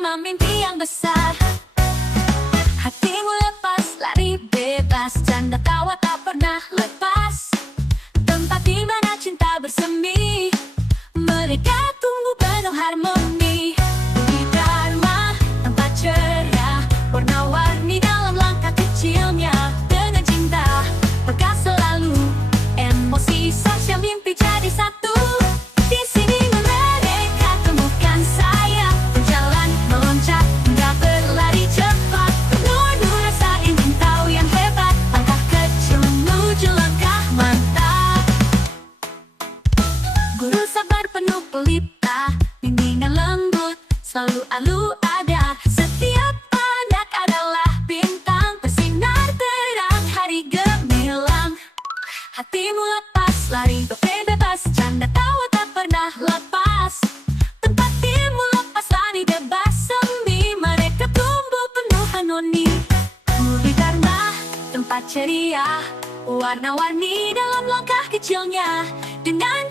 bersama mimpi yang besar. Hatimu lepas, lari bebas, canda tawa tak pernah lepas. Tempat di mana cinta bersemi, mereka tumbuh penuh harmoni. Di Dharma, tempat cerah, warna-warni dalam langkah kecilnya. Dengan cinta, pegang selalu, emosi saja mimpi jadi satu. Di sini mereka temukan saya, berjalan, meloncat, hingga berlari cepat. Penuh rasa ingin tahu yang hebat, langkah kecil menuju langkah mantap. Guru sabar penuh pelita, bimbingan lembut, selalu ada. Setiap anak adalah bintang, bersinar terang, hari gemilang. Hatimu lepas, lari bebas, canda tawa tak pernah lepas. Tempat timu lepas, lari bebas semi, mereka tumbuh penuh harmoni. Di Dharma, tempat ceria, warna-warni dalam langkah kecilnya. Dengan